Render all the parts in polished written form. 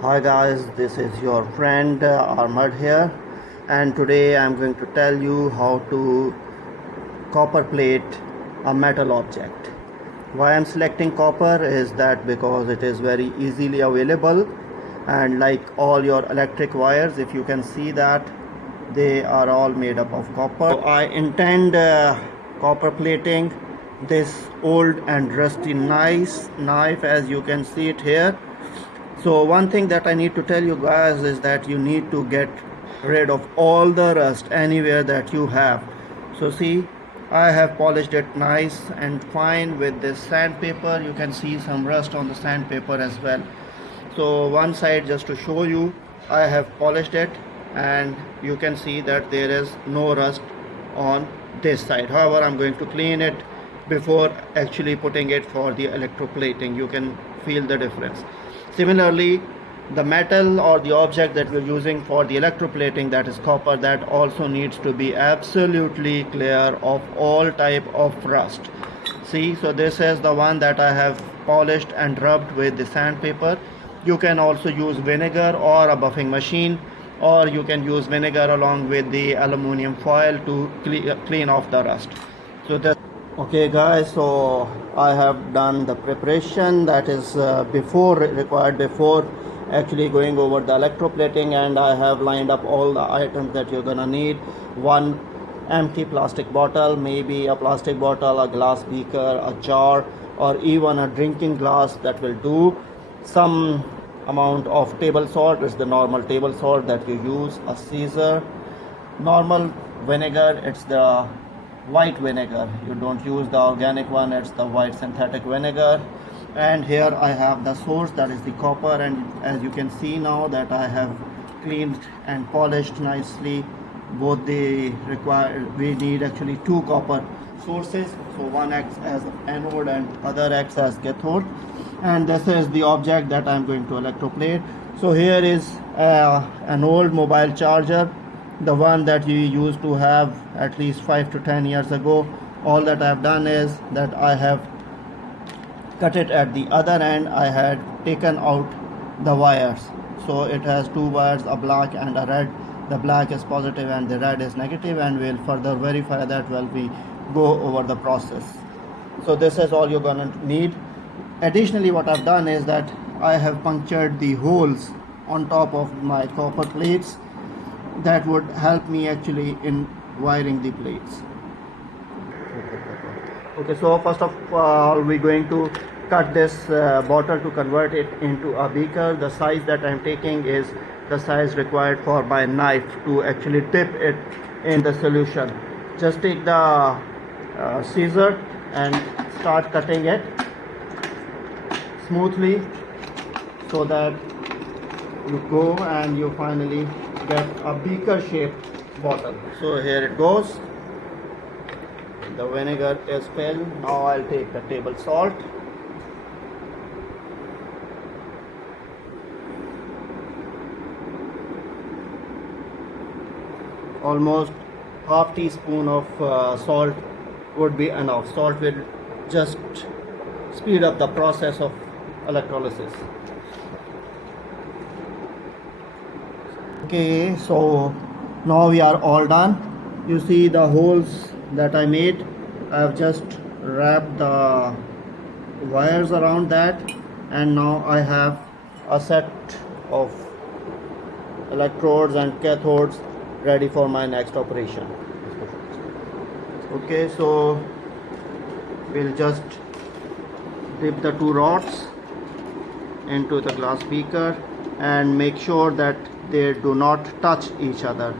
Hi guys, this is your friend ARMUD here, and today I'm going to tell you how to copper plate a metal object. Why I'm selecting copper is that because it is very easily available, and like all your electric wires, if you can see that they are all made up of copper. So I intend copper plating this old and rusty nice knife, as you can see it here. So one thing that I need to tell you guys is that you need to get rid of all the rust anywhere that you have. So see, I have polished it nice and fine with this sandpaper. You can see some rust on the sandpaper as well. So one side, just to show you, I have polished it and you can see that there is no rust on this side. However, I'm going to clean it before actually putting it for the electroplating. You can feel the difference. Similarly, the metal or the object that we're using for the electroplating, that is copper, that also needs to be absolutely clear of all type of rust. See, so this is the one that I have polished and rubbed with the sandpaper. You can also use vinegar or a buffing machine, or you can use vinegar along with the aluminium foil to clean off the rust. So that okay guys, so I have done the preparation that is required before actually going over the electroplating, and I have lined up all the items that you're gonna need. One empty plastic bottle, maybe a plastic bottle, a glass beaker, a jar, or even a drinking glass, that will do. Some amount of table salt is the normal table salt that you use, a scissor, normal vinegar, it's the white vinegar, you don't use the organic one, it's the white synthetic vinegar. And here I have the source, that is the copper, and as you can see now that I have cleaned and polished nicely both the required. We need actually two copper sources, so one acts as anode and other acts as cathode. And this is the object that I'm going to electroplate. So here is an old mobile charger, the one that you used to have at least 5 to 10 years ago. All that I've done is that I have cut it at the other end. I had taken out the wires, so it has two wires, a black and a red. The black is positive and the red is negative, and we'll further verify that while we go over the process. So this is all you're gonna need. Additionally, what I've done is that I have punctured the holes on top of my copper plates. That would help me actually in wiring the plates. Okay, so first of all we're going to cut this bottle to convert it into a beaker. The size that I'm taking is the size required for my knife to actually dip it in the solution. Just take the scissor and start cutting it smoothly so that you go and you finally get a beaker shaped bottle. So here it goes. The vinegar is filled. Now I'll take the table salt. Almost half teaspoon of salt would be enough. Salt will just speed up the process of electrolysis. Okay, so now we are all done. You see the holes that I made. I have just wrapped the wires around that, and now I have a set of electrodes and cathodes ready for my next operation. Okay, so we'll just dip the two rods into the glass beaker and make sure that they do not touch each other.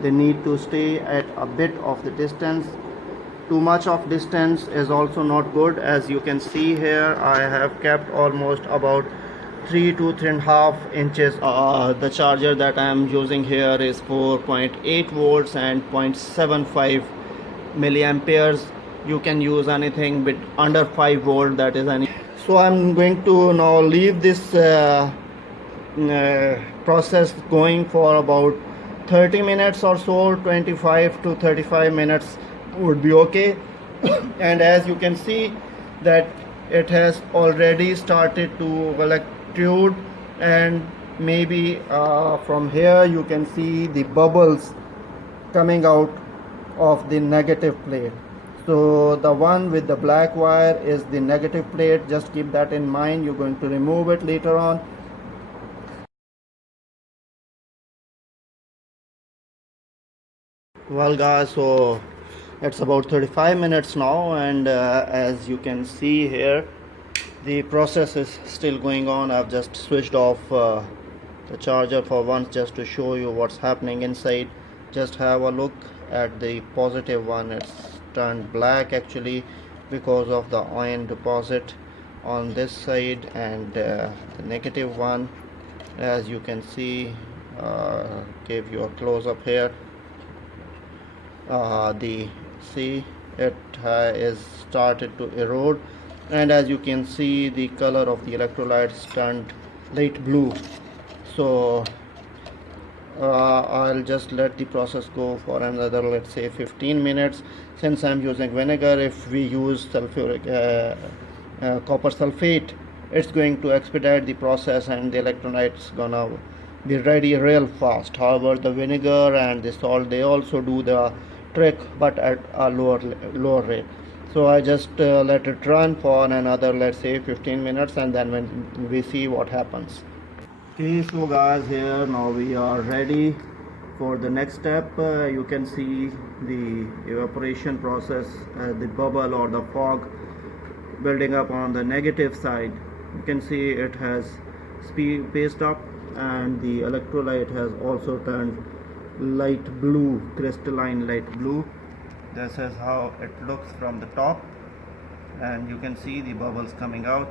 They need to stay at a bit of the distance. Too much of distance is also not good. As you can see here, I have kept almost about 3 to 3.5 inches. The charger that I am using here is 4.8 volts and 0.75 milliamperes. You can use anything with under 5 volt, that is any. So I'm going to now leave this process going for about 30 minutes or so. 25 to 35 minutes would be okay. And as you can see that it has already started to extrude, and maybe from here you can see the bubbles coming out of the negative plate. So the one with the black wire is the negative plate. Just keep that in mind. You're going to remove it later on. Well guys, so it's about 35 minutes now, and as you can see here, the process is still going on. I've just switched off the charger for once, just to show you what's happening inside. Just have a look at the positive one. It's turned black actually because of the iron deposit on this side, and the negative one, as you can see, give you a close-up here. The see it is started to erode, and as you can see, the color of the electrolytes turned light blue. So I'll just let the process go for another, let's say, 15 minutes. Since I'm using vinegar, if we use sulfuric copper sulfate, it's going to expedite the process and the electrolytes gonna be ready real fast. However, the vinegar and the salt, they also do the trick, but at a lower rate. So I just let it run for another, let's say, 15 minutes, and then when we see what happens. Okay, so guys, here now we are ready for the next step. You can see the evaporation process, the bubble or the fog building up on the negative side. You can see it has spaced up, and the electrolyte has also turned light blue, crystalline light blue. This is how it looks from the top, and you can see the bubbles coming out.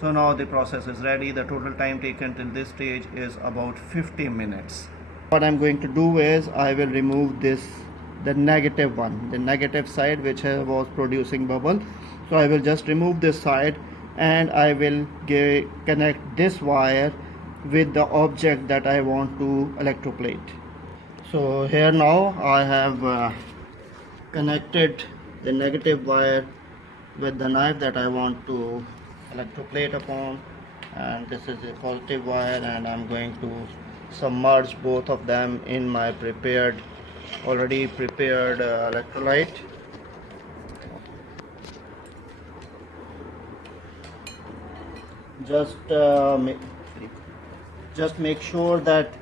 So now the process is ready. The total time taken till this stage is about 50 minutes. What I'm going to do is I will remove the negative one, the negative side which was producing bubble. So I will just remove this side, and I will connect this wire with the object that I want to electroplate. So here now I have connected the negative wire with the knife that I want to electroplate upon, and this is a positive wire, and I'm going to submerge both of them in my already prepared electrolyte. Just make sure that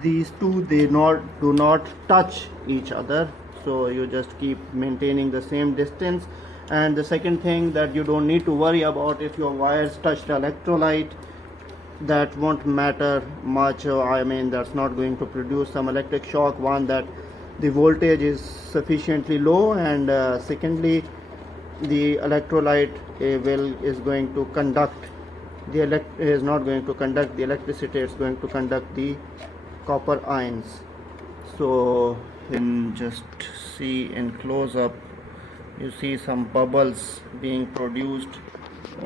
these two do not touch each other, so you just keep maintaining the same distance. And the second thing that you don't need to worry about, if your wires touch the electrolyte, that won't matter much. I mean, that's not going to produce some electric shock. One, that the voltage is sufficiently low, and secondly, the electrolyte is going to conduct is not going to conduct the electricity, it's going to conduct the copper ions. So you can just see in close up, you see some bubbles being produced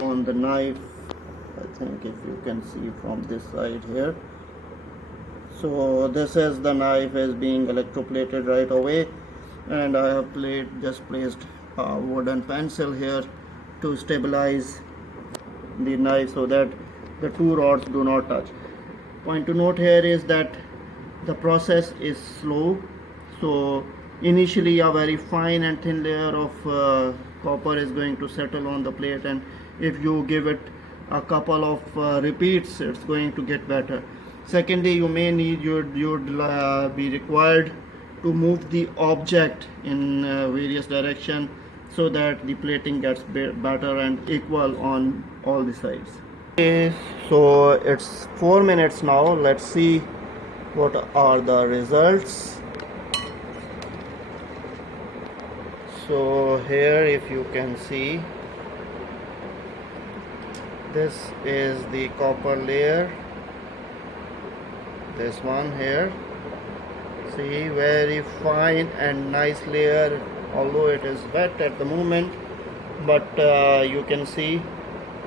on the knife. I think if you can see from this side here. So this is the knife is being electroplated right away, and I have just placed a wooden pencil here to stabilize the knife so that the two rods do not touch. Point to note here is that the process is slow. So initially a very fine and thin layer of copper is going to settle on the plate, and if you give it a couple of repeats, it's going to get better. Secondly, you may need you'd be required to move the object in various direction so that the plating gets better and equal on all the sides. Okay, so it's 4 minutes now. Let's see what are the results. So here, if you can see, this is the copper layer, this one here. See, very fine and nice layer, although it is wet at the moment, but you can see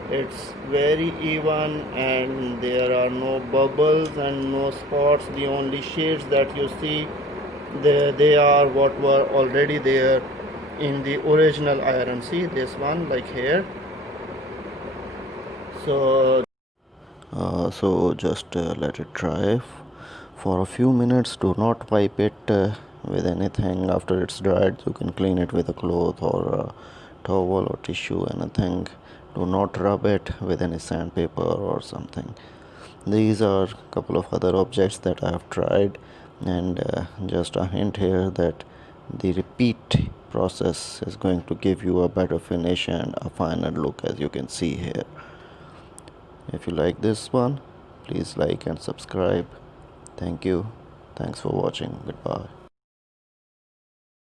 it's very even, and there are no bubbles and no spots. The only shades that you see, they are what were already there in the original iron. See this one, like here. So So just let it dry for a few minutes. Do not wipe it with anything. After it's dried, you can clean it with a cloth or a towel or tissue, anything. Do not rub it with any sandpaper or something. These are a couple of other objects that I have tried, and just a hint here that the repeat process is going to give you a better finish and a finer look, as you can see here. If you like this one, please like and subscribe. Thank you. Thanks for watching. Goodbye.